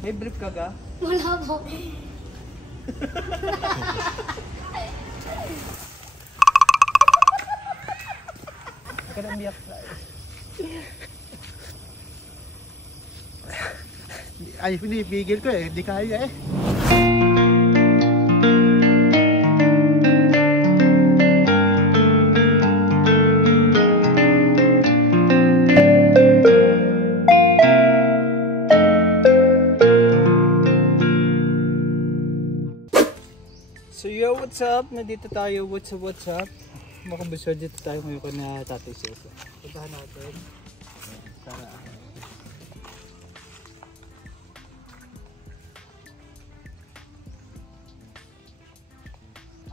May brief ka ga? Wala po. Huwag ka nang umiyak. Ay, pinipigil ko eh. Hindi kaya eh. So yo, what's up? Nandito tayo, what's up? Makabusod dito tayo ngayon na Tatay Cesar. Puntahan natin. Para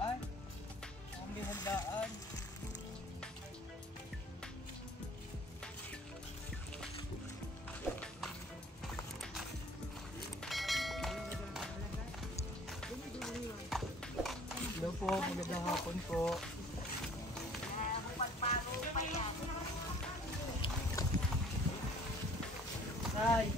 ay, ang may handaan. Hello po, magandang hapon po. Hi!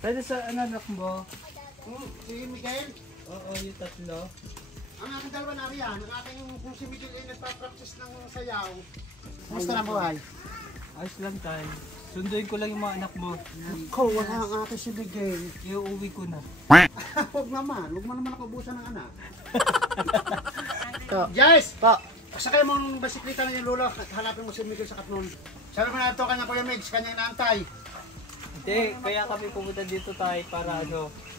Pwede sa anak mo? Si Miguel, Oo, yung tatlo. ang aking dalawa na riyan, ang aking kung si Miguel ay nagpa-practice ng sayaw. Kumusta na buhay? Ayos lang tayo. Sunduin ko lang yung mga anak mo. Ko, wala ang aking si Miguel. Iuwi ko na. Huwag mo naman ako ubusan ng anak. Yes! Pa! Sakay mo ng basiklita na yung lula, hanapin mo si Miguel sa Katnon. Sabi mo na ito kanyang Kuya Migs, kanyang inaantay. Hindi, kaya kami pumunta dito tayo para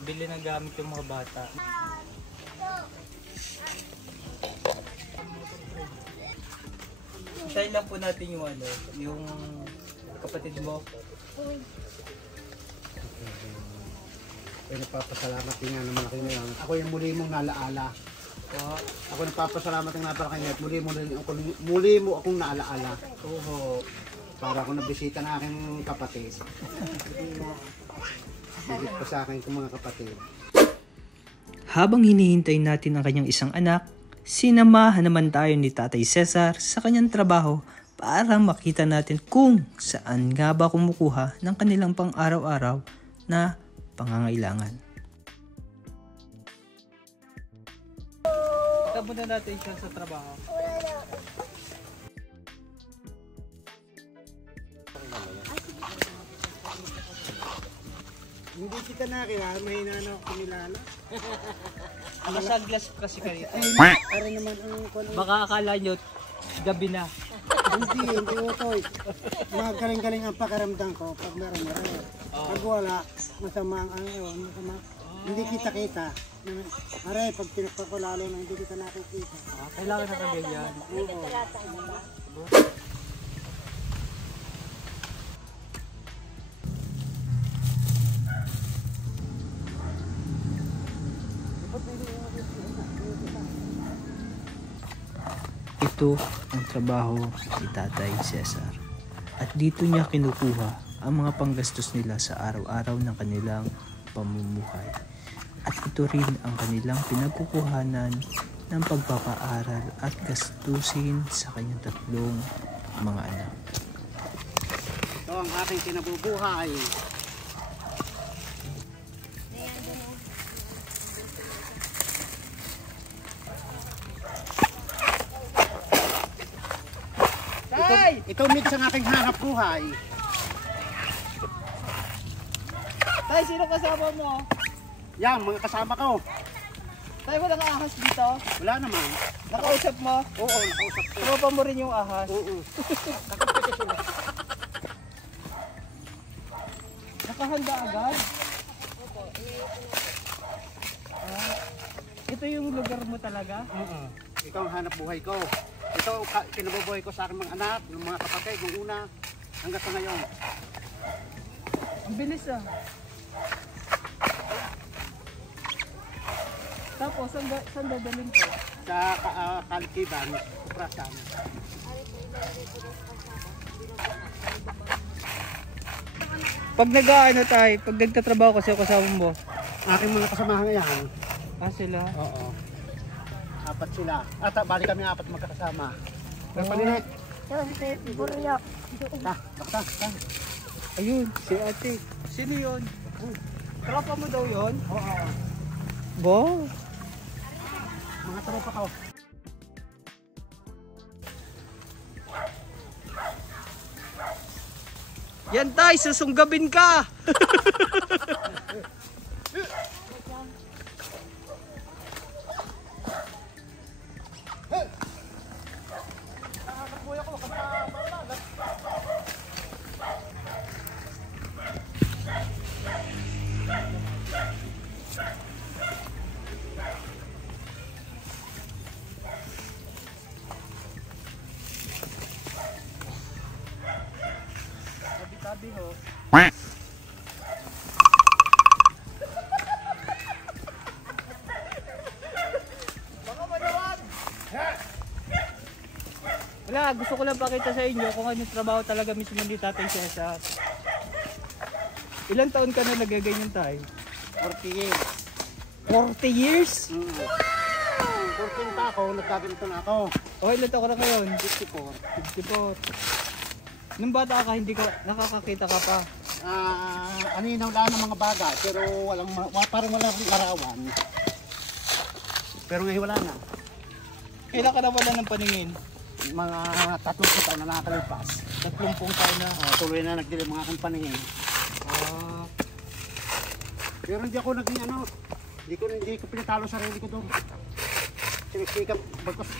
bili ng gamit yung mga bata. Hintayin lang po natin yung kapatid mo. Ay, nagpapasalamat din nga naman ako ngayon. Ako yung muli mong nalaala. Ako nagpapasalamat ng napaka kanya at muli mo akong naalaala. Oo. Para ako nabisita ng aking kapatid. Higit pa sa akin kong mga kapatid. Habang hinihintay natin ang kanyang isang anak, sinamahan naman tayo ni Tatay Cesar sa kanyang trabaho para makita natin kung saan nga ba kumukuha ng kanilang pang-araw-araw na pangangailangan. Ito muna natin siya sa trabaho. Hindi kita nakilala, may hinanaw ko nilala. Nakasaglas kasi kayo. Para naman ang Baka akala nyo, gabi na. hindi utoy. Mga galing-galing ang pakaramdam ko pag meron. Pag wala, masama ang masama. Hindi kita-kita. Aray, pag tinakpa ko lalo na hindi kita nakikita. Kailangan na kaganyan. Ito ang trabaho ni Tatay Cesar. At dito niya kinukuha ang mga panggastos nila sa araw-araw ng kanilang pamumuhay. At ito rin ang kanilang pinagkukuhanan ng pagpapaaral at gastusin sa kanyang tatlong mga anak. Ito ang aking kinabubuhay. Ito mix ang aking hanap buhay. Tay, sino kasama mo? Yan, mga kasama ko. Tay, walang ahas dito? Wala naman. Nakausap mo? Oo, nakausap ko. Tropa mo rin yung ahas? Oo. Nakahanda agad? Ito yung lugar mo talaga? Ito ang hanap buhay ko. Ito kinabubuhay ko sa aking mga anak, ng mga kapatid, nung una hanggang sa ngayon. Ang bilis ah. Tapos, saan dadalhin ko? Sa Kalikiban, Kuprasan. Pag nag-ano tayo, pag nagtatrabaho kasi ako kasama mo. Aking mga kasamahan yan. Sila. Oo. Apat sila. At bali kami apat magkakasama. Pero Oh. palinit. Basta. Ayun, si ate. Sino yun? Tropa mo daw yun? Oo. Bo? Mga tropa ko. Yan tay, susunggabin ka! Sabi ho. Wala, gusto ko lang pakita sa inyo kung anong trabaho talaga mismo ni Tatay Cesar. Ilang taon ka na nagaganyan tayo? 40 years. 40 years? 14 pa ako, nagkaganito na ako. Okay, ilang taon ka na ngayon? 54. 54. Nung bata ka, hindi ka nakakakita ka pa. Aninaw lang ng mga baga, pero parang walang larawan. Pero ngayon wala na. Kailan ka na wala ng paningin? Mga 30 taon na nakakalipas. 30 taon na. Tuloy na nagdilim mga aking paningin. Pero hindi ako naging hindi ko pinatalo sarili ko doon. Sinisikap, bagkos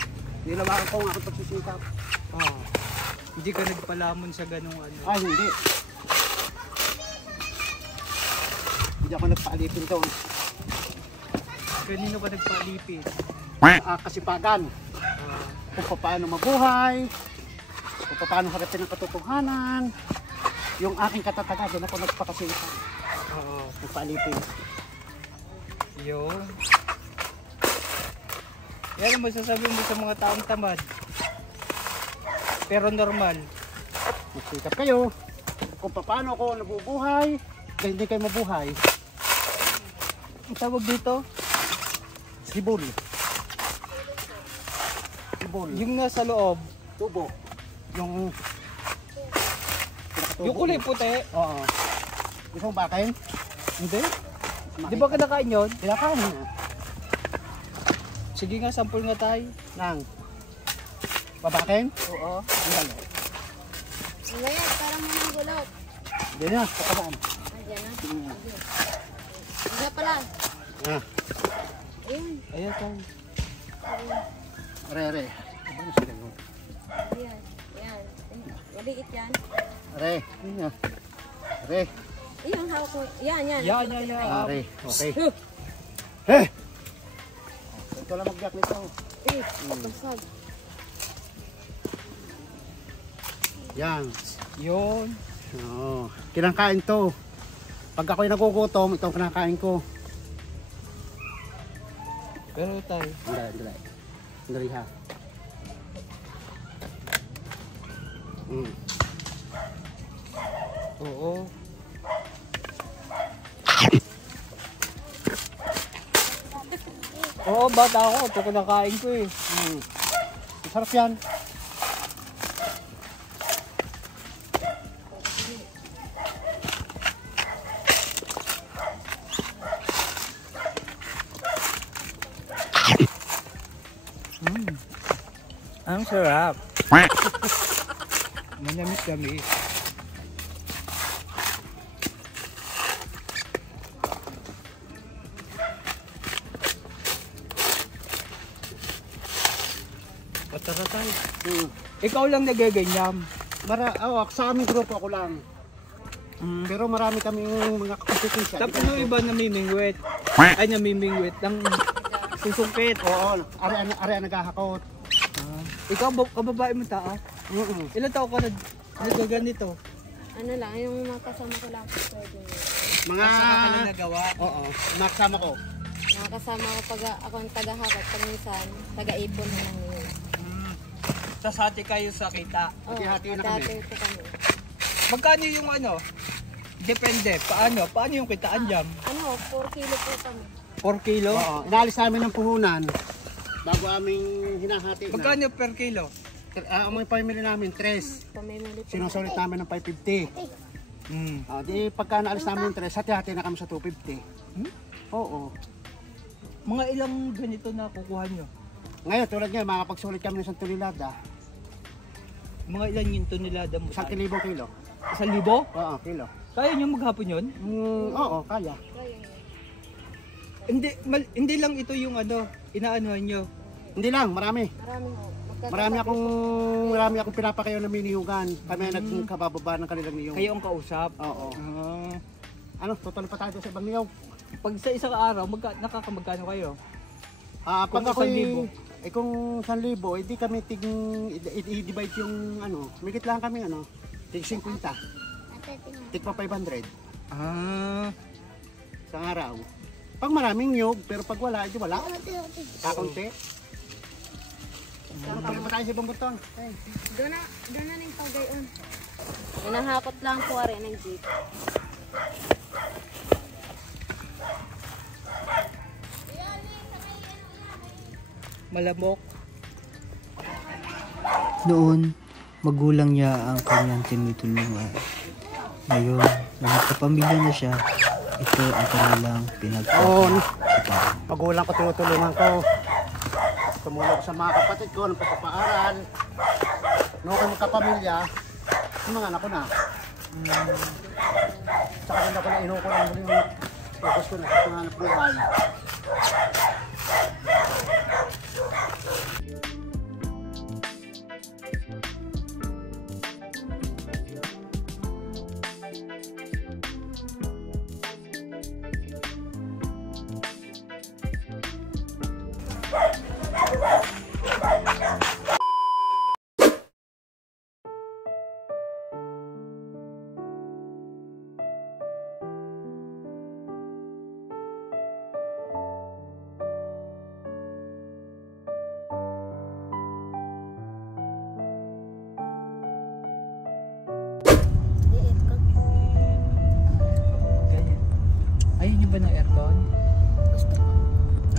nilawakan ko ang aking pagsisikap. Hindi ka nagpalamon sa ganung ano. Hindi. Hindi ako nagpaalipin doon. Kanino ka nagpalipin? Kasipagan. Kung paano mabuhay, kung paano harapin ang katotohanan, yung aking katatagan, doon ako nagpakasipan. Nagpaalipin. Yun. Yan ang masasabi mo sa mga taong tamad. Pero normal. Magsikap kayo kung paano ako nabubuhay, dahil hindi kayo mabuhay. Ang tawag dito? Sibol. Yung nasa loob. Tubo. Yung Yung kulay puti. Oo. Gusto mong bakain? Hindi. Di ba kinakain yun? Kinakain na. Sige nga, sample nga tayo. Nang. Babakain? Oo. Hindi. Ngayon, parang mga gulot. Hindi na, kakabaan. Ayan na. Isa pa lang. Ayun. Ayan tayo. Are. Ano siya ganun? Ayan. Ayan. Maliit yan. Are. Are. Ayun, hawak mo. Yan. Yan. Are. Okay. Ito lang magbiyak nito. Basag. Yan. Yun. Oo. Kinakain to. Pag ako'y nagugutom, itong kinakain ko. Pero tayo. Andali ha. Oo. Oo, bata ako. Ito kinakain ko eh. Masarap yan. Ang sarap. Manamit kami. Patara tayo. Ikaw lang nagaganyan. Sa aming grupo ako lang. Pero marami kaming mga kakompetensya. Tapos yung iba namimingwit. Ay, namimingwit. Ang susungkit. Oo, are naghahakot. Ikaw, kababae mo tao? Ilan tao ka nagaganito? Ano lang, yung mga kasama ko lang. Pwede. Mga Saan ka na nagawa? Oo, makasama ko. Nakakasama ko pag ako ang tagahakot. Pag minsan, taga-ipon na lang yun. Sasati kayo sa kita. Oo, Hati-hati na kami. dati ko kami. Magkano yung ano? Depende. Paano? Paano yung kitaan dyan? Ano, 4 kilo po kami. 4 kilo? Oo, inaalis namin ng puhunan bago aming hinahati na. Magkano per kilo? Ang mga pamilya namin, 3. Pamimili po. Sinusulit namin ng 550. Hmm. Di pagka naalis namin yung 3, hati-hati na kami sa 250. Oo. Mga ilang ganito na kukuha nyo? Ngayon, tulad ngayon, makakapagsulit kami ng 1 tonelada. Mga ilan yung tonelada mo? 1,000 kilo. 1,000? Oo, kilo. Kaya nyo maghapon yun? Oo, kaya. Hindi lang ito yung ano, inaanohan nyo. Hindi lang, marami. Maraming po. Marami akong pinapakayo na miniyugan. Kami ang nagkabababa ng kanilang niyog. Kayo ang kausap? Oo. Ah. Ano, total pa tayo sa ibang niyog. Pag sa isang araw, nakakamagkano kayo? Pag Kung ako 1,000. kung 1,000, hindi kami i-divide yung ano, migit lang kami ano, tig 50. Tig pa 500 Ah. sa araw. Pag maraming niyog, pero pag wala, di wala. Kakunti. Pag pa tayo sa ibang butong. Doon na yung pagayon. Hinahakot lang po rin ng jeep. Malamok. Noon, magulang niya ang kanyang tinutulungan. Ngayon, na nagkapamilya na siya, ito ang kanilang pinagpapalitan. Magulang ko, tinutulungan ko. Tumulong ko sa mga kapatid ko ng pagpapaaral. Noong ko magkapamilya, yung mga anak ko na. Tsaka ganda ko na inuko lang muli yung focus ko na sa mga anak buhay. Ganyan. Ayun nyo ba ng aircon?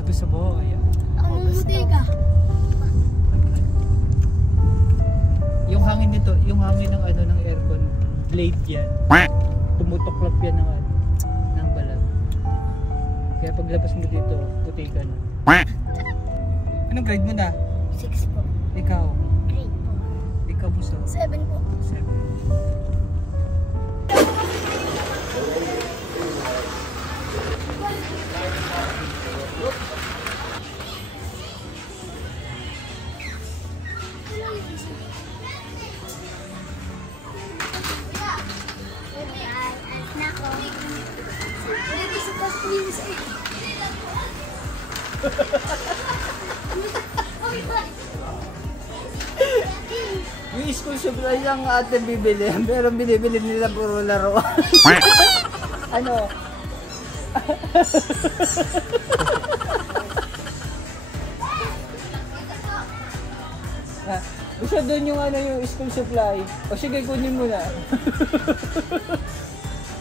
Gusto mo? Ayan. Yung hangin nito, yung hangin ng ano ng aircon, blade yan. Tumutuklap yan ng ano, ng balat. Kaya paglabas mo dito, puti ka na. Anong grade mo na? 6 po. Ikaw? Grade po. Ikaw gusto? 7 po. 7. Yung school supply lang ate bibili, pero binibili nila puro laro. Ano? Gusto doon yung ano yung school supply. O sige, kunin mo na.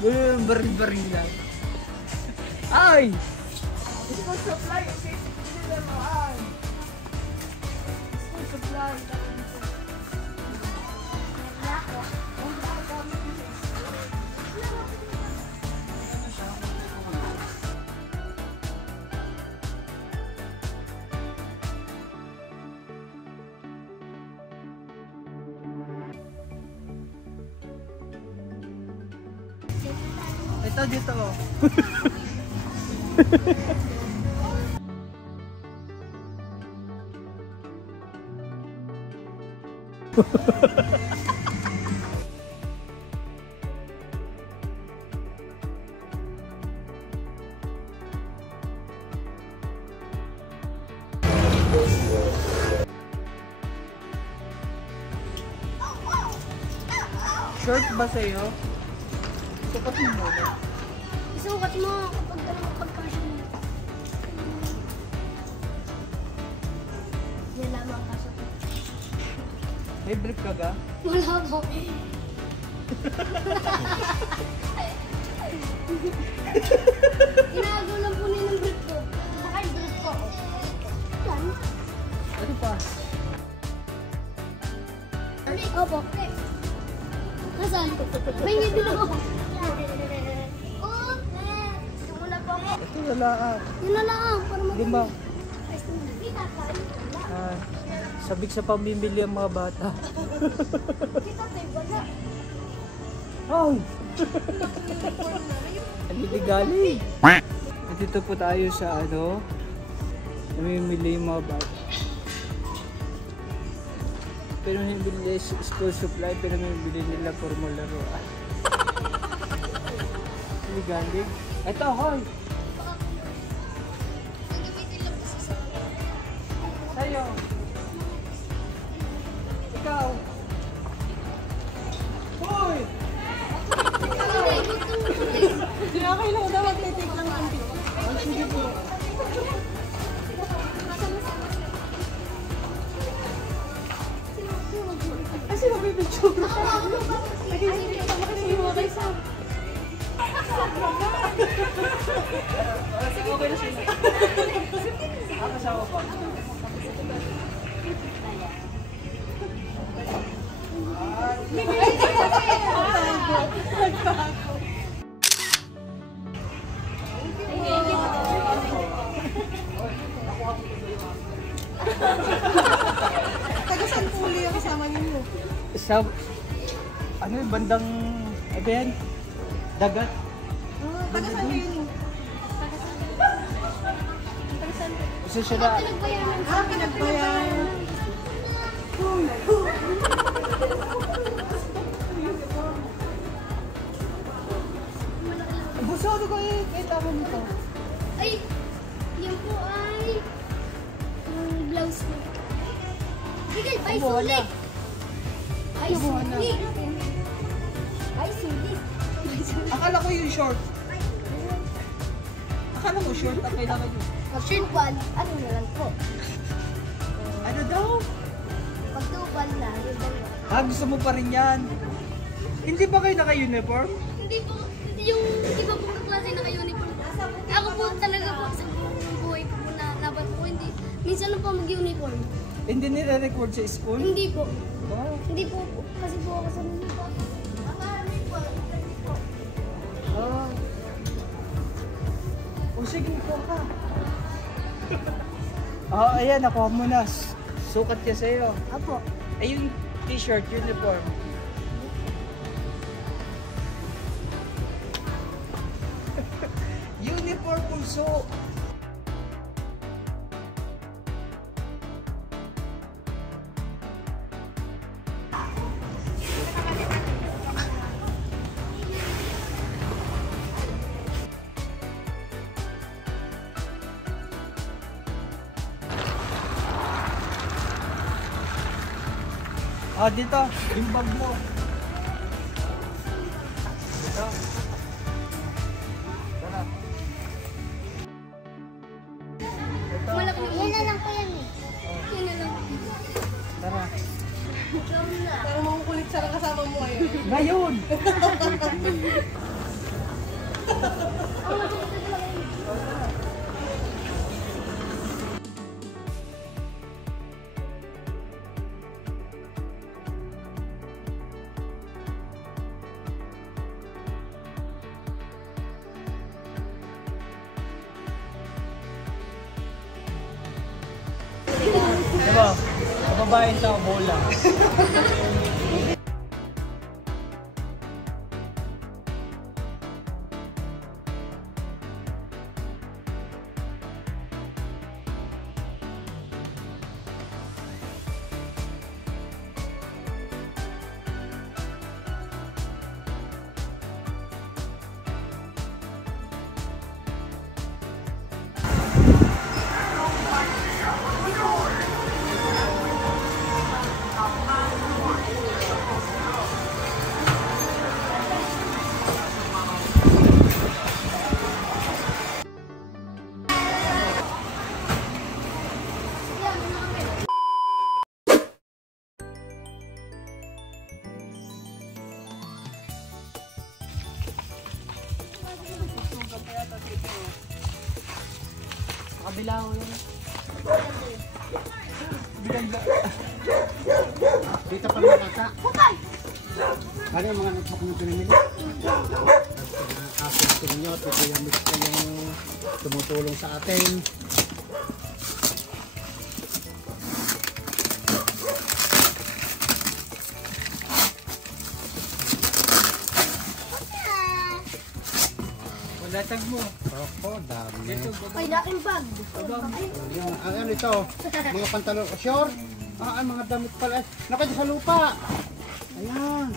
Gulo yung baril-baril lang. Ay! School supply, okay. School supply. Ito dito. Short ba sa'yo? Sukat mo muna. Isukat mo kapag pagkasya mo. Yan lamang kaso. May brief ka ba? Wala po. Inaagaw lang po nila ng brief ko. Baka yung brief ko. Yan. Ano pa? Opo. Nasaan? May ngipin ako. Oh, simula po ako. Ito wala Yun na lang. Para Di ba? Kita pa. Sabik sa pamimili ang mga bata. Kita tayo wala. Ay! Ang iligali. Dito po tayo sa namimili yung mga bata. Pero hindi nila school supply, pero namimili nila formula laruan. Iligali. Ito, hoy! Sa'yo. Ikaw. Hoy! Okay lang daw. Mag-take lang ang pito. Sige po. Kasi mabibitsyo. Okay na siya. Kasama pa. Taga saan po uli ang kasama ninyo? Sa bandang yan? Dagat. Taga saan kayo? Kasi siya na Pinagbayan. busado ko tama nito. Ay, yan po ay yung blouse ko. Bigay, ay sulit. Ay sulit. Ay sulit. Akala ko yung short. Akala ko short ang kailangan nyo. Pag-tubal, ano na lang po. Ano daw? Pag-tubal na, yung dalawa. Gusto mo pa rin yan. Hindi ba kayo naka-uniform? Hindi po, yung iba pong kaklase naka-uniform. Ako po talaga po sa buhay ko po na laban po, hindi. Minsan lang po mag-uniform. Hindi nire-record sa school? Hindi po. Oh. Hindi po, kasi po ako sa mga po. Oh. O sige, ikaw ka. Ayan, nakuha mo na. Sukat ka sa'yo. Apo. Ayun, t-shirt, uniform. Uniform also. Dito, yung bag mo. Dito. Tara. Malaki na. Yan na lang po yan eh. Yan na lang. Tara. Pero makukulit siya ang kasama mo ngayon. Ngayon! Diba? Kababayan sa bola. kabila ko yun. Dito pa mga bata. Ano yung mga notebook na pinamili? After ito ninyo, ito yung mix na yung tumutulong sa atin. Latag mo. Opo, dami. Ay, laking bag. Yung, ano ito? Mga pantalon, short. Ang mga damit pala. Nakadya sa lupa. Ayan.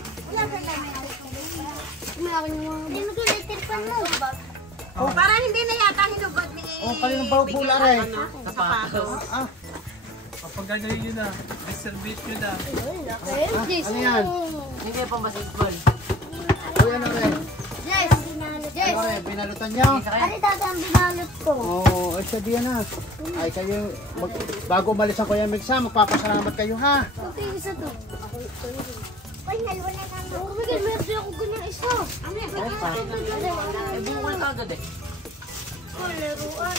May akin yung mga... Ay, mag-letter pa mo. Oh, parang hindi na yata hinubad ni... Oh, kalinang bawbula rin. Sapatos. Ah, Kapag gagawin nyo na, reservate nyo na. Yes. ano yan? Hindi pa basketball. Uy, ano rin? Yes. Yes. Ano rin? Binalutan nyo? Ano tata ang binalot ko? Oo, ay sabihan na. Ay kayo, bago umalis ang Kuya Migsa, magpapasalamat kayo ha. Okay, isa to. Ay, nalwa na naman. Oh my God, meron din ako ganyan isa. Ano yan? Eh, bukol ka agad eh. Oh, laruan.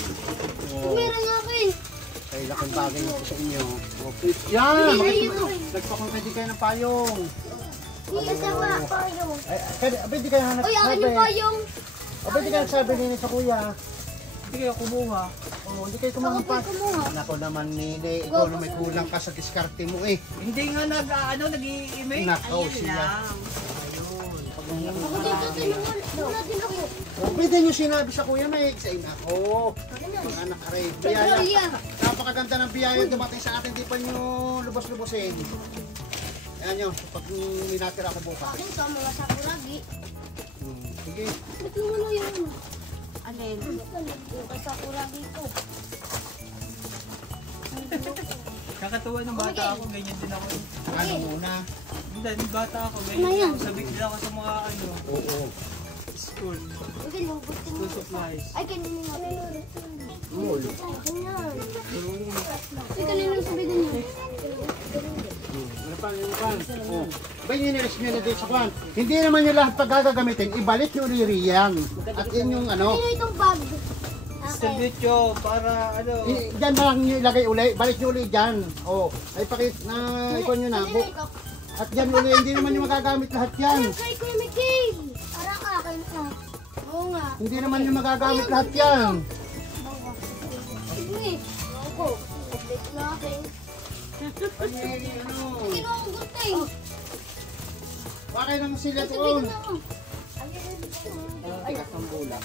Oo. Meron nga akin. Ay, laking bagay nito sa inyo. Okay. Yan! Nagpakong pwede kayo ng payong. Hindi isa pa. Payong. Ay, pwede kayo hanap Uy, akin yung payong. Pwede kayo sabi nini sa kuya. Hindi kayo kumuha. Oo, hindi kayo Ako kumampas. po kumuha. Nako naman nini, ikaw na may kulang ka sa diskarte mo eh. Hindi nga nag-i-email. Nakaw siya. Ako dito, tinungan. Wala din ako. Pwede nyo sinabi sa kuya na exam ako. Mga anak aray, biyaya. Gloria. Napakaganda ng biyaya dumating sa atin, di pa nyo lubos-lubosin. Ayan nyo, pag minatira ko bukas. Akin to, mga sakuragi. Sige. Ba't yung ano yun? Alin? Yung kay sakuragi ko. Kakatuwa ng bata ako, ganyan din ako. Ano muna? Hindi, ng bata ako, Ano ganyan yan? din. Sabik din ako sa mga ano, Oo. school. Okay, lubutin mo. School supplies. Ay, kanina natin. Muli. Ganyan. Ay, kanina sabihin niyo. Ano pa? Oh. Ba yung nilis nyo na dito sa kwan? Hindi naman nyo lahat pag gagamitin, ibalik nyo ririyan. At yun yung ano, Sino itong bag? Distribute nyo para ano. dyan na lang nyo ilagay uli, balik nyo uli dyan. Oh, ay pakit na ikon nyo na. At dyan uli, hindi naman nyo magagamit lahat yan. Ayan kay Kuya Mikil. Parang akin na. Oo nga. Hindi naman nyo magagamit lahat yan. Sige. Ako. Update na akin. Ano? Kinuha ko gunting. Bakit naman sila Sabihin doon? na ako. Ay, ang bola.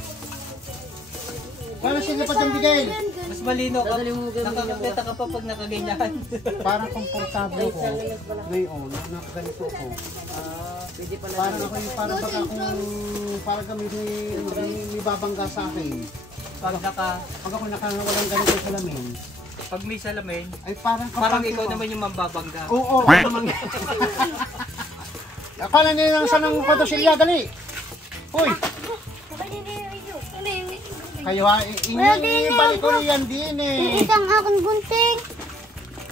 Paano sila pa dyan bigay? Mas malino ka, nakakakita ka pa pag nakaganyan. Parang komportable ko ngayon, nakaganito ko. Parang ako yung parang pag parang kami may babangga sa akin. Pag Pag ako nakawalang ganito sa lamin, pag may salamin, ay parang parang kapatid ikaw ko. naman yung mambabangga. Oo, ako naman. Akala nila lang sanang padosilya, dali. Uy, kayo ha, balik ko yan din eh. Isang aking gunting.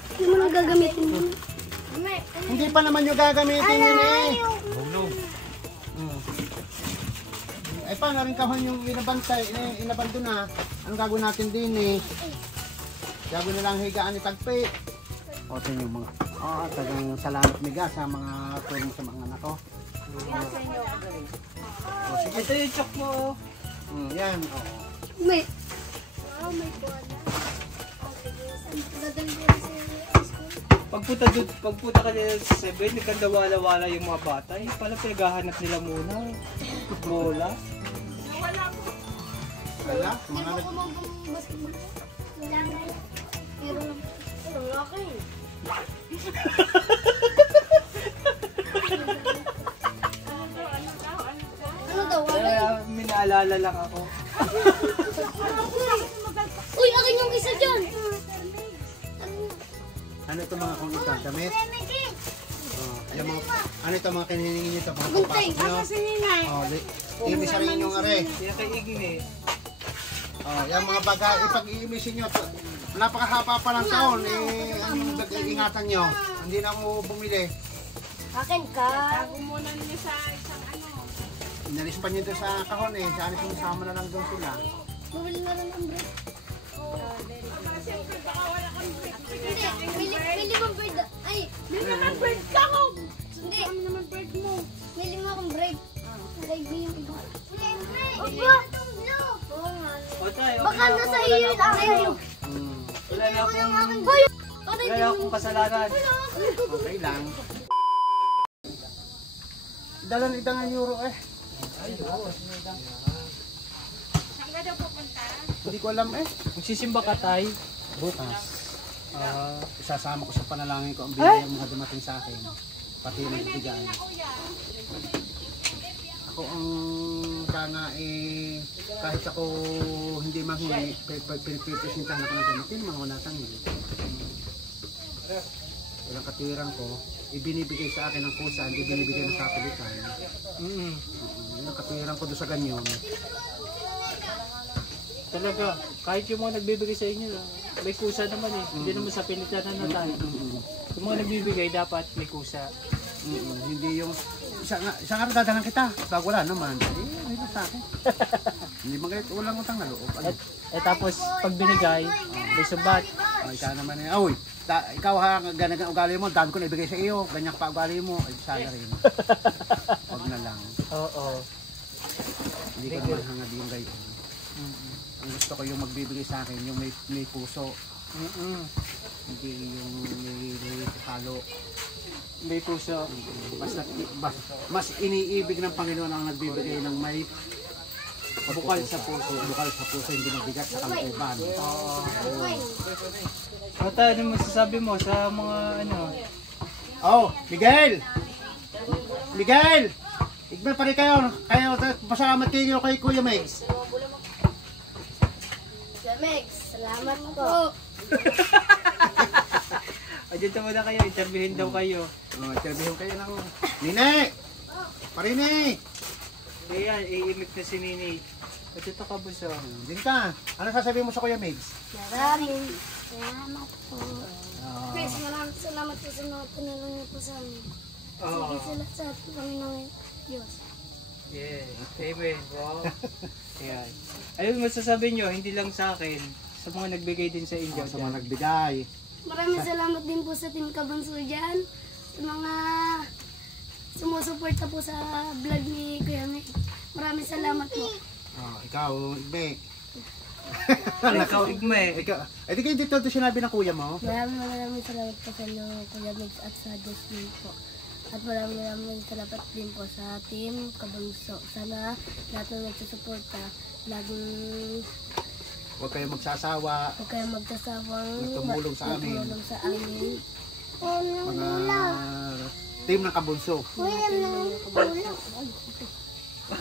Hindi mo na gagamitin mo. Hindi pa naman yung gagamitin yun eh. Ay paano rin kahon yung inabantay, inabando na. Anong gagawin natin din eh. Gagawin na lang higaan ni Tagpi. O ito yung mga, tagang salamat miga sa mga tulong sa mga anak ko. O sige, Ito yung chok mo. yan. Oo. May. Oh my God. Pagpunta ka nila sa 7, nagkandawala-wala yung mga bata. Eh, pala pinaghahanap nila muna. Bola. Wala, mga Ako mag-basketball. Wala na yun. Pero, ang laki. Ano daw? Kaya minaalala lang ako. Uy, akin yung isa dyan. ano ito mga kung ito, damit? Yung mga, ano ito mga kinihingi nyo ito, mga papasok nyo? Ibig sabihin yung are. Yan kay Igin eh. Yung mga bagay, ipag-iimisin nyo. Napakahaba pa ng taon, anong ingatan nyo? Hindi na ako bumili. Akin ka. Tago muna niya sa isang ano. Inalis pa nyo doon sa kahon eh. Sana sumasama na lang doon sila. Bumili na lang ng break. tayo. Baka nasa iyo yung akin. Wala na akong, Hoy! wala na akong kasalanan. Okay lang. Dalan itang ang euro eh. Saan ka daw pupunta? Hindi ko alam eh. Magsisimba ka tayo. Bukas. Isasama ko sa panalangin ko ang biyaya mga dumating sa akin. Pati ng ibigay. Ako ang tanga eh, kahit ako hindi manghingi, pinipipresintahan ako ng ganito, hindi naman ako natangi. Walang katuwiran ko, ibinibigay sa akin ng kusa, hindi binibigay ng kapilitan. Yung katuwiran ko doon sa ganyan. Talaga, kahit yung mga nagbibigay sa inyo, may kusa naman eh. Hindi naman sa pilitan na tayo. Yung mga nagbibigay, dapat may kusa. Hindi yung isang araw dadalan kita, pag wala naman, may lang sa akin. Hindi magayat, walang utang na loob. Ano? Tapos, pag binigay, may subat. Ikaw naman eh, oy, ikaw ha, ganyan ugali mo, dami ko na ibigay sa iyo, ganyan pa ugali mo, ay sana rin. Huwag na lang. Oo. Hindi ko naman hangad yung gayon. Ang gusto ko yung magbibigay sa akin, yung may puso. Hindi yung may halo. May puso. Mas iniibig ng Panginoon ang nagbibigay ng may Bukal sa puso. Bukal sa puso, hindi mabigat sa kalooban. Ata, ano masasabi mo sa mga ano? Oh, Miguel! Miguel! Igban pa rin kayo. Pasalamat kayo kay Kuya Megs. Mex, salamat po. Dito muna kayo, interviewin daw kayo. Interviewin kayo ng... Nine! Parine! Ayan, iimik na si Nini. Dito ka, buso. Dito ka. Ano sasabihin mo sa Kuya Megs? Maraming salamat po. Mex, maraming salamat po sa mga pinulong niyo po sa amin. Sige sila sa Panginoon Diyos. Yeah, amen. Wow. Ayan. Ayun, masasabi nyo, hindi lang sa akin, sa mga nagbigay din sa inyo. Sa mga nagbigay. Maraming salamat din po sa Team Kabanso dyan. Sa mga sumusuporta po sa vlog ni Kuya Mex. Maraming salamat po. Ikaw, Igbe. Ikaw, Igme. Ikaw, di kayo dito sinabi ng kuya mo? Maraming salamat po sa Kuya Mex at sa Diyos din po. At maraming salamat din po sa Team Kabanso. Sana lahat ng nagsusuporta, laging Huwag kayong magsasawa. huwag kayong magkasawang Tumulong sa amin. tumulong sa amin. Mga team ng Kabunso. Huwag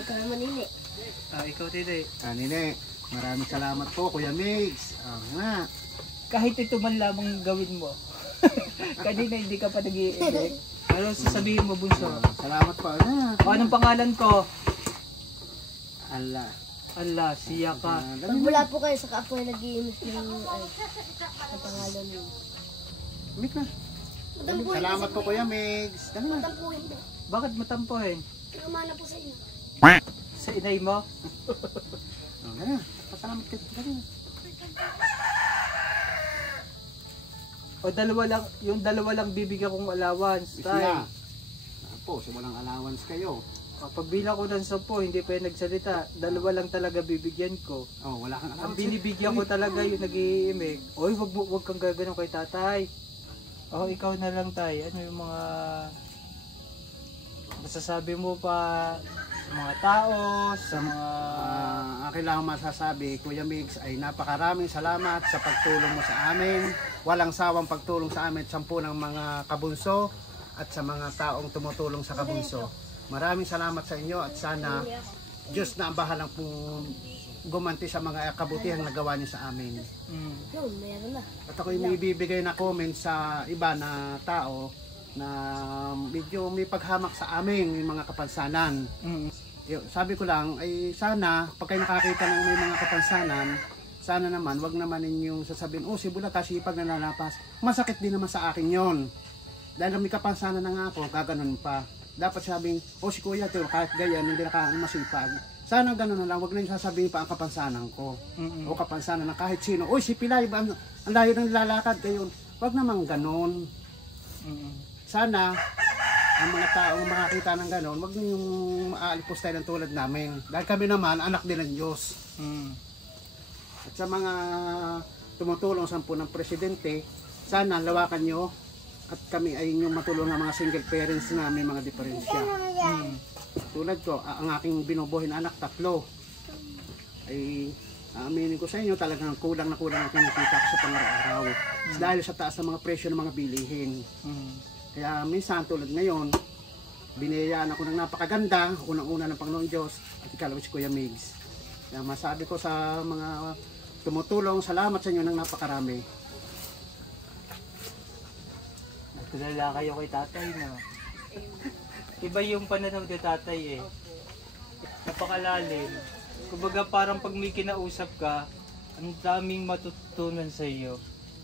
kayong manili. Ikaw, Tide. Nine, maraming salamat po Kuya Megs. Nga. Kahit ito man lamang gawin mo. Kanina hindi ka pa nag-i-effect. Ano sasabihin mo, bunso? Salamat po. Anong pangalan ko? Allah. Allah, siya ka. Pag wala po kayo, saka po yung nag-iimis ng pangalan niyo. Mik na. Salamat po Kuya Megs. Dali na. Matampuhin po. Bakit matampuhin? Kumana po sa inyo. Sa inay mo? Dali na. Pasalamat kayo. Dali na. O dalawa lang, yung dalawa lang bibigyan kong allowance. Isla. Po, so walang allowance kayo. Pag bilang ko ng 10, hindi pa yung nagsalita. Dalawa lang talaga bibigyan ko. Oh, wala kang Ang allowance. binibigyan ko talaga yung nag-iimik. Oy, wag kang gagano kay tatay. Ikaw na lang, tay. Ano yung mga masasabi mo pa sa mga tao, sa mga... Akin lang masasabi, Kuya Megs, ay napakaraming salamat sa pagtulong mo sa amin. Walang sawang pagtulong sa amin sa ng mga kabunso at sa mga taong tumutulong sa kabunso. Maraming salamat sa inyo at sana Diyos na ang bahalang pong gumanti sa mga kabutihang nagawa niyo sa amin. Yun, meron na. At ako yung may bibigay na comment sa iba na tao na medyo may paghamak sa amin, yung mga kapansanan. Sabi ko lang, ay sana, pag kayo nakakita ng may mga kapansanan, sana naman, wag naman ninyong sasabihin, si Bula kasipag na nalapas. Masakit din naman sa akin yon. Dahil may kapansanan na nga ako, kaganon pa. Dapat sabing, si Kuya, kahit ganyan, hindi na masipag. Sana gano'n na lang, wag na yung sasabihin pa ang kapansanan ko. O kapansanan ng kahit sino. Si Pilay, ang layo ng lalakad kayo. Wag naman gano'n. Sana, ang mga taong makakita ng gano'n, wag ninyong aalipos tayo ng tulad namin. Dahil kami naman, anak din ng Diyos. sa mga tumutulong sa ng presidente, sana lawakan nyo at kami ay inyong matulungan mga single parents na may mga diferensya. Tulad ko, ang aking binubuhin anak, 3. Ay aminin ko sa inyo, talagang kulang na kulang ang kinikita ko sa pang-araw-araw. Dahil sa taas ng mga presyo ng mga bilihin. Kaya minsan tulad ngayon, biniyayaan ako ng napakaganda, unang-una ng Panginoon Diyos, at ikalawa si Kuya Migs. Kaya masabi ko sa mga tumutulong, salamat sa inyo ng napakarami. Tulala kayo kay tatay na. Iba yung pananaw ni tatay eh. Napakalalim. Kumbaga parang pag may kinausap ka, ang daming matutunan sa iyo.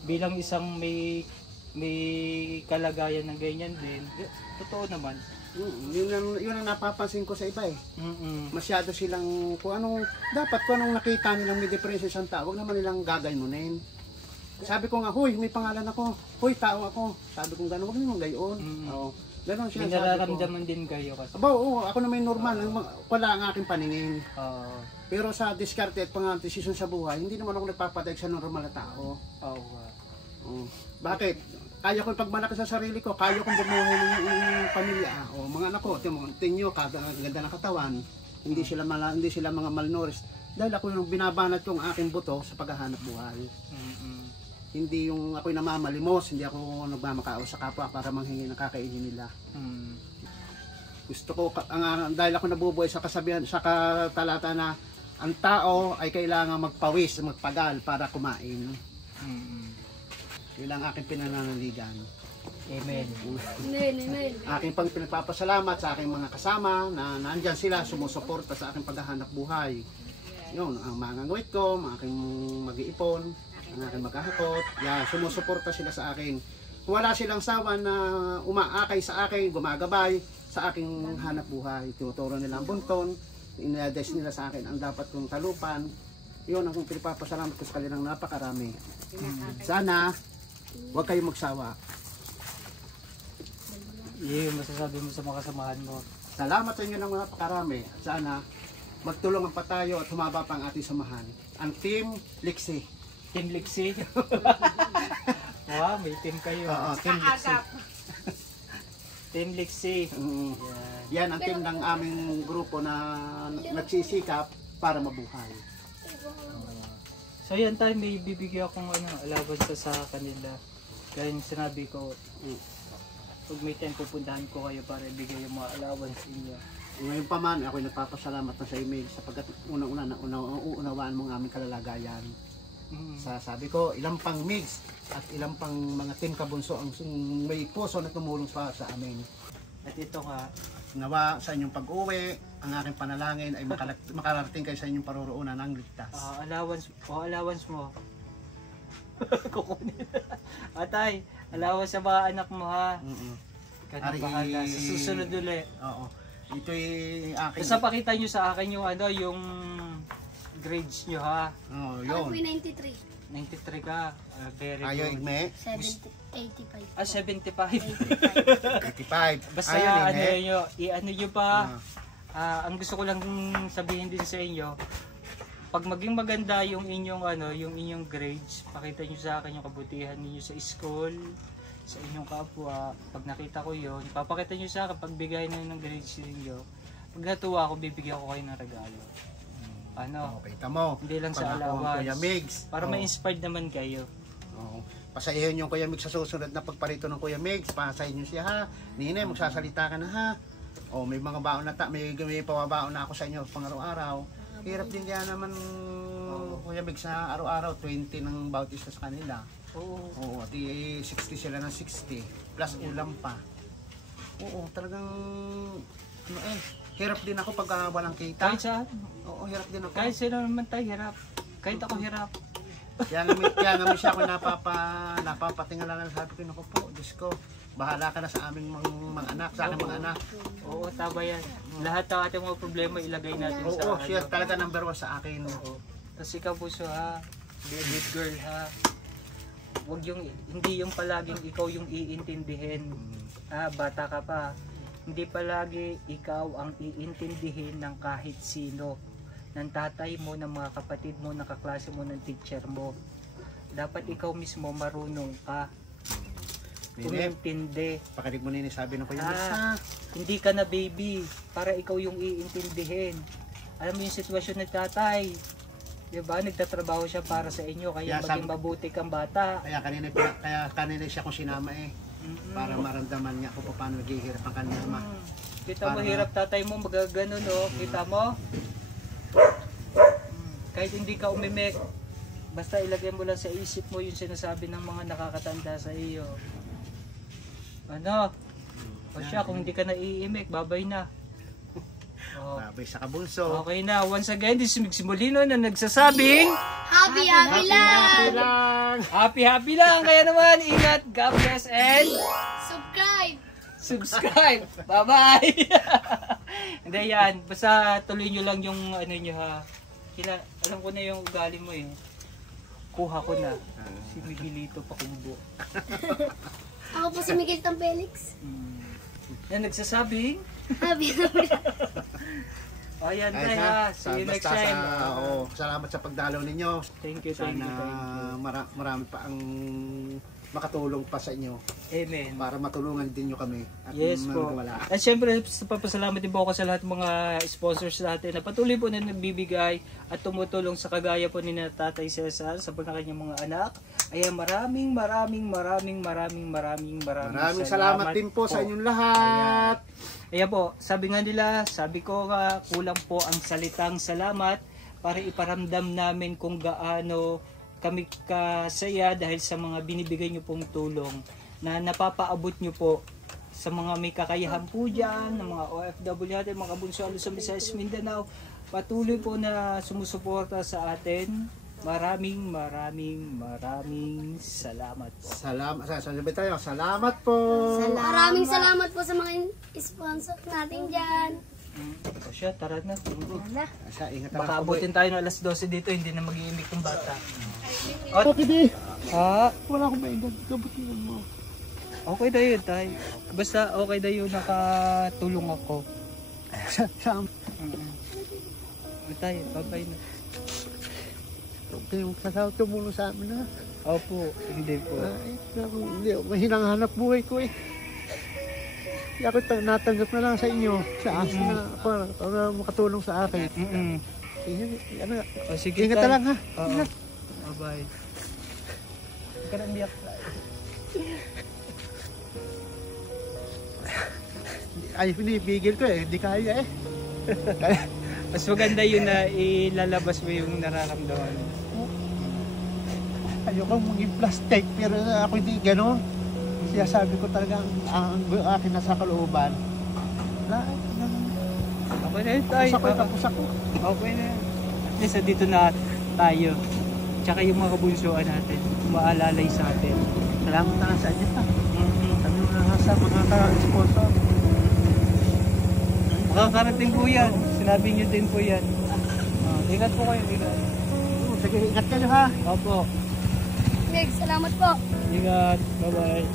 Bilang isang may kalagayan ng ganyan din. Totoo naman. Yun ang napapansin ko sa iba eh. Masyado silang kung anong nakita nilang may diferensya sa tao, huwag naman nilang gagayunin. Sabi ko nga, huy, may pangalan ako. Huy, tao ako. Sabi ko gano'n, huwag naman gayon. Oo. Ganon siya. May nararamdaman din kayo kasi. Aba, oo, ako naman normal. Wala ang aking paningin. Oo. Pero sa diskarte at decision sa buhay, hindi naman ako nagpapadaig sa normal na tao. Oo. Bakit? Kaya ko pagmalaki sa sarili ko, kaya kong bumuhay ng pamilya. O mga anak ko, tingyo, ganda ng katawan. Hindi sila mga malnourished. Dahil ako yung binabanat yung aking buto sa paghahanap buhay. Hindi yung ako'y namamalimos, hindi ako nagmamakao sa kapwa para manghingi ng kakainin nila. Gusto ko, dahil ako nabubuhay sa kasabihan, sa katalata na ang tao ay kailangan magpawis, magpagal para kumain. Yun ang aking pinananaligan. Amen. Amen. Aking pang pinagpapasalamat sa aking mga kasama na nandyan sila, sumusuporta sa aking paghahanap buhay. Yun, ang mga ngawit ko, ang aking mag-iipon, ang aking maghahakot, yan, sumusuporta sila sa akin. Wala silang sawa na umaakay sa akin, gumagabay sa aking hanap buhay. Tinuturo nila ang bunton, inades nila sa akin ang dapat kong talupan. Yun ang pinapasalamat ko sa kanilang napakarami. Sana, huwag kayong magsawa. Yung masasabi mo sa mga kasamahan mo. Salamat sa inyo ng napakarami. At sana, magtulungan pa tayo at humaba pa ang ating samahan. Ang Team Lixie. Team Lixie. Wow, may team kayo. Oo, Team Lixie. Team Lixie. Yan ang team ng aming grupo na nagsisikap para mabuhay. So yan tayo, may bibigyan akong allowance sa kanila. Kaya yung sinabi ko, pag may time pupuntahan ko kayo para ibigay yung mga allowance inyo. Ngayon pa man, ako'y nagpapasalamat na sa email sapagkat unang-una na uunawaan mo ang aming kalalagayan. Sabi ko, ilang pang mix at ilang pang mga team kabunso ang may puso na tumulong sa amin. At ito nga, nawa sa inyong pag-uwi, ang aking panalangin ay makarating kayo sa inyong paroroonan ng ligtas. allowance mo. Kukunin. Atay, allowance sa mga anak mo ha. Ikaw na bahala. Sa susunod ulit. Oo. Ito'y akin. Basta pakita nyo sa akin yung yung grades nyo ha. Oo, Ako yun. 93. 93 ka. Very Ayaw good. igme. 85. 75. 85. Basta Ayaw i-ano nyo pa. Ang gusto ko lang sabihin din sa inyo, pag maging maganda yung inyong yung inyong grades, pakita nyo sa akin yung kabutihan niyo sa school, sa inyong kapwa. Pag nakita ko yon, papakita nyo sa akin, pagbigay na ng grades ninyo. Pag natuwa ako, bibigyan ko kayo ng regalo. Okay, tamo. Hindi lang sa Pag ako ang allowance. Kuya Migs. Para ma-inspired naman kayo. Oo. Pasayahin yung Kuya Migs sa susunod na pagparito ng Kuya Migs. Pasayin nyo siya ha. Nine, magsasalita ka na ha. O may mga baon na may pawabaon na ako sa inyo pang araw-araw. Hirap din kaya naman Kuya Migs sa araw-araw 20 ng bawat isa sa kanila. Oo, di 60 sila ng 60 plus ulam pa. Oo, talagang hirap din ako pag walang kita. Kahit saan? Oo, hirap din ako. Kahit sino naman tayo, hirap. Kahit ako hirap. Kaya namin siya ako napapatingala na sabi ko, naku po, Diyos ko, bahala ka na sa aming mga anak, sa aming mga anak. Oo, tama yan. Lahat ng ating mga problema ilagay natin sa Oo, siya talaga number 1 sa akin. Tapos ikaw puso ha, be a good girl ha. Hindi yung palaging ikaw yung iintindihin. Bata ka pa. Hindi palagi ikaw ang iintindihin ng kahit sino. ng tatay mo, ng mga kapatid mo, ng kaklase mo, ng teacher mo. Dapat ikaw mismo marunong ka. Nene, Umintindi. pakinig mo nini, sabi ng kuya Mix Ah, hindi ka na baby para ikaw yung iintindihin. Alam mo yung sitwasyon ng tatay. 'Di ba? Nagtatrabaho siya para sa inyo kaya Kaya maging mabuti kang bata. Kaya kanina siya kung sinama para maramdaman niya kung paano naghihirap ang kanyang ama. Kita mo Para- hirap tatay mo magagano no. Kita mo? Kahit hindi ka umimik, basta ilagay mo lang sa isip mo yung sinasabi ng mga nakakatanda sa iyo. Ano? O siya, kung hindi ka naiimik, babay na. Oh. Babay sa kabunso. Okay na, once again, this is Mix Molino na nagsasabing Happy lang! happy lang. Kaya naman, ingat, God bless, and Subscribe! subscribe. Bye-bye! Hindi yan, basta tuloy nyo lang yung ano nyo ha. Alam ko na yung ugali mo eh. Kuha ko na. Si Miguelito Pakumbo. Ako po si Miguel Felix. Na nagsasabing, Happy ayan tayo ha. See you next time. Salamat sa pagdalaw ninyo. Thank you. Sana marami pa ang makatulong pa sa inyo Amen. para matulungan din nyo kami at Yes po. wala. At syempre, papasalamat din po ako sa lahat ng mga sponsors natin na patuloy po na nagbibigay at tumutulong sa kagaya po ni na Tatay Cesar sa kanyang mga anak. Ayan, maraming Salamat din po sa inyong lahat. Ayan po, sabi nga nila, sabi ko nga, kulang po ang salitang salamat para iparamdam namin kung gaano kami kasaya dahil sa mga binibigay nyo pong tulong na napapaabot nyo po sa mga may kakayahan po dyan, ng mga OFW natin, mga kabunso sa Visayas, Mindanao, patuloy po na sumusuporta sa atin. Maraming salamat po. Salamat po. Maraming salamat po sa mga sponsor natin dyan. O siya, tara na. Ingat Baka abutin tayo ng alas 12 dito, hindi na mag-iimik ng bata. Hindi. Ha? Wala akong maingat. Gabutin mo. Okay na yun, tay. Basta okay na yun, nakatulong ako. Tay, babay na. Yung kasama tumulong sa amin na. Opo, hindi po. Hindi, mahinang hanap buhay ko eh. Kaya ako natanggap na lang sa inyo. Sa akin na para makatulong sa akin. O, sige, Ingat tay. na lang ha. Oo. Ingat. Bye-bye. Huwag ka nang biyak, tay. Ay, pinipigil ko eh. Hindi kaya eh. Mas maganda yun na ilalabas mo yung nararamdaman. Ayokong maging plastic pero ako hindi gano'n. Kaya sabi ko talaga ang akin nasa kalooban. Okay na yun, tay. Tapos ako. Okay na yun. At least, dito na tayo. Tsaka yung mga kabunsuan natin, maalalay sa atin. Salamat na lang sa inyo. Sabi mo na sa mga ka-sponsor. Makakarating po yan. Sinabi nyo din po yan. Ingat po kayo, ingat. Sige, ingat kayo ha. Opo. Meg, salamat po. Ingat. Bye-bye.